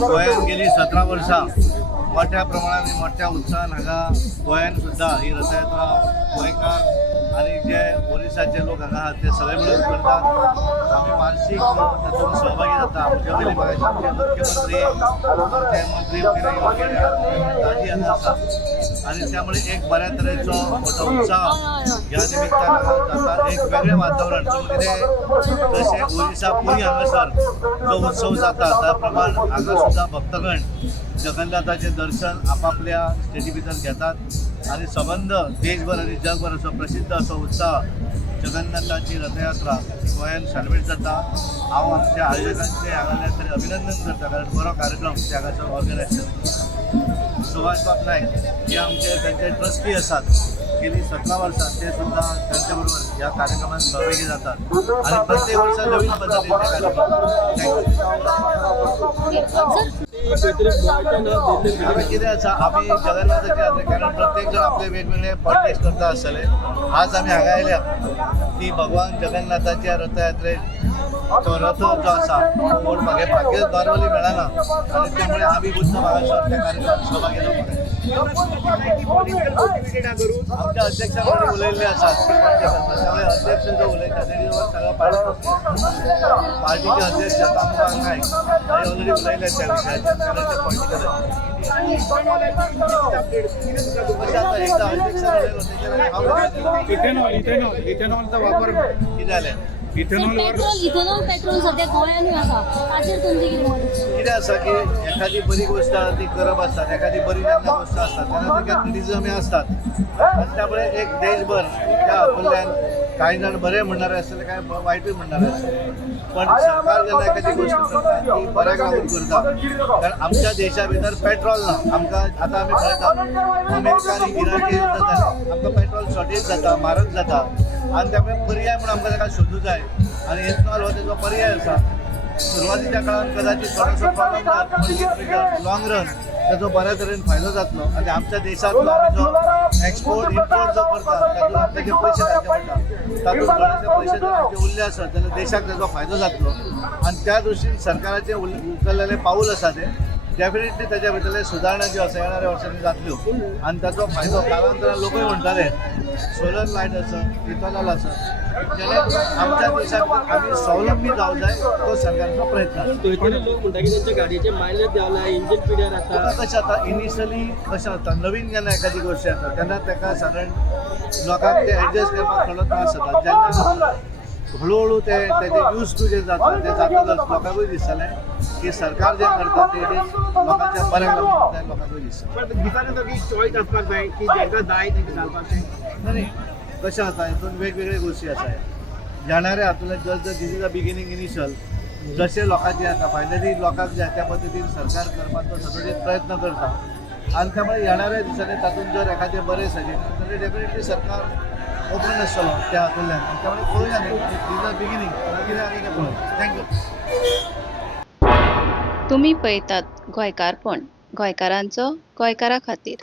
गोंयांत गेली 17 वर्सां मोठ्या प्रमाणात मोठ्या उत्साहान हांगा गोंयांत सुद्दां ही रथयात्रा गोंयकार आणि जे ओरिसाचे लोक हांगा आहात ते सगळे मिळून करतात. आम्ही वार्षिक तातूंत सहभागी जाता. आमच्या वेळी मागाशी आमचे मुख्यमंत्री आमचे मंत्री ताजी हांगा आसात आणि त्यामुळे एक बऱ्या तरेचो मोठो उत्साह ह्या निमित्तान जाता. एक वेगळें वातावरण जशें ओरिसा पुरी हांगासर जो उत्सव जाता त्या प्रमाण हांगा सुद्दां भक्तगण जगन्नाथाचें दर्शन आपापल्या स्टेजी भितर घेतात आणि संबंध देशभर आणि जगभर असो प्रसिद्ध असो उत्साह जगन्नाथाची रथयात्रा गोंयांत शामेळ जाता. हांव आमच्या आयोजकांचे हांगासर तरी अभिनंदन करता कारण बरो कार्यक्रम ते हांगासर ऑर्गनायज करता. सुभाष बाब नायक हे आमचे त्यांचे ट्रस्टी आसात. गेली 17 वर्सां ते सुद्दां त्यांच्या बरोबर ह्या कार्यक्रमात सहभागी जातात आणि प्रत्येक वर्सा नवीन पद्धतीचे कार्यक्रम. आमी कितें आसा आमी जगन्नाथाची यात्रे कारण प्रत्येक जण आपले वेगवेगळे पॉडकास्ट करता आसतले. आज आमी हांगा आयल्या की भगवान जगन्नाथाच्या रथयात्रेक तो रथ जो आसा तो ओडपाक हे भाग्य नॉर्मली मेळना आणि त्यामुळे आमी बुद्ध महाराष्ट्रात त्या कार्यक्रमात सहभागी जावपाक आमच्या अध्यक्षांकडे उलयल्ले आसात की सगळे अध्यक्ष जो उलयता तेणी सगळं पार्टीचे अध्यक्ष रामदास नायक हांवें ऑलरेडी उलयले त्या विशयाचेर कारण ते पॉलिटिकल कशें आतां एकदां अध्यक्षान उलयलो तेचेर इथेनॉलचा वापर कितें जालें इथेनॉल पेट्रोल सध्या गोंयांत आसा ताचेर तुमची कितें मत? कितें आसा की एखादी बरी गोष्ट ती करप आसता एखादी बरी जेन्ना गोष्ट आसता तेन्ना तिका क्रिटिसिजमय आसतात आनी त्यामुळे एक देशभर त्या आपल्यान कांय जाण बरें म्हणणारे आसतले कांय वायटूय म्हणणारे आसतले पण सरकार जेन्ना एखादी गोष्ट करता ती बऱ्याक लागून करता कारण आमच्या देशा भितर पेट्रोल ना. आमकां आतां आमी पळयता अमेरिका आनी इराणाचें युद्ध जालें आमकां पेट्रोल शॉर्टेज जाता म्हारग जाता आणि त्यामुळे पर्याय म्हणून आमकां ताका सोदूं जाय आणि इथेनॉल हो तेजो पर्याय आसा. सुरवातीच्या काळात कदाचित थोडोसो प्रॉब्लेम जाता लॉंग रन ताजो बऱ्या तरेन फायदो जातलो आणि आमच्या देशांतलो आमी जो एक्सपोर्ट इम्पोर्ट जो करता तातूंत आपल्याचे पयशे घालचे पडटा तातूंत थोडेशे पयशे जर आमचे उरले आसत जाल्यार देशाक ताजो फायदो जातलो आणि त्या दृश्टीन सरकाराचें उचललेलें पाऊल आसा तें डेफिनेटली ताच्या भितरले सुदारणा ज्यो आसा येणाऱ्या वर्सांनी जातल्यो आणि ताचो फायदो कालांतरान लोकूय म्हणटाले सोलर लायट आसत इथेनॉल आसत जेणे आमच्या देशात आमी स्वावलंबी जावंक जाय तो सरकारचो प्रयत्न आसा. लोक म्हणटा की त्यांच्या गाडयेचे मायलेज देंवला इंजीन पिड्यार आता कशें जाता इनिशियली कशें जाता नवीन जेन्ना एखादी गोष्ट येता तेन्ना ताका सादारण लोकांक ते एडजस्ट करपाक थोडो त्रास जाता. जेन्ना हळू ते तेजे यूज टू जे जाता ते जातकच लोकांकूय दिसतलें की सरकार जे करता ते लोकांच्या बऱ्याक लागून तें लोकांकूय दिसता. दिसांनी चॉयस आसपाक जाय की जेका जाय तेका घालपाचें नाही कशें जाता हितून वेगवेगळे गोष्टी आसा जाणाऱ्या हातूंतले just this is the beginning initial जशे लोकांचे जाता फायनली लोकांक जाय त्या पद्दतीन सरकार करपाचो सतत प्रयत्न करता आणि त्यामुळे येणाऱ्या दिसांनी तातूंत जर एखादें बरें सजेशन जाल्यार डेफिनेटली सरकार ओपन आसतलो त्या हातूंतल्यान त्यामुळे पळोवया न्ही इज द बिगिनींग कितें आनी कितें पळोवया. थँक्यू. तुम्ही पळयतात गोंयकारपण गोंयकारांचो गोंयकारा खातीर.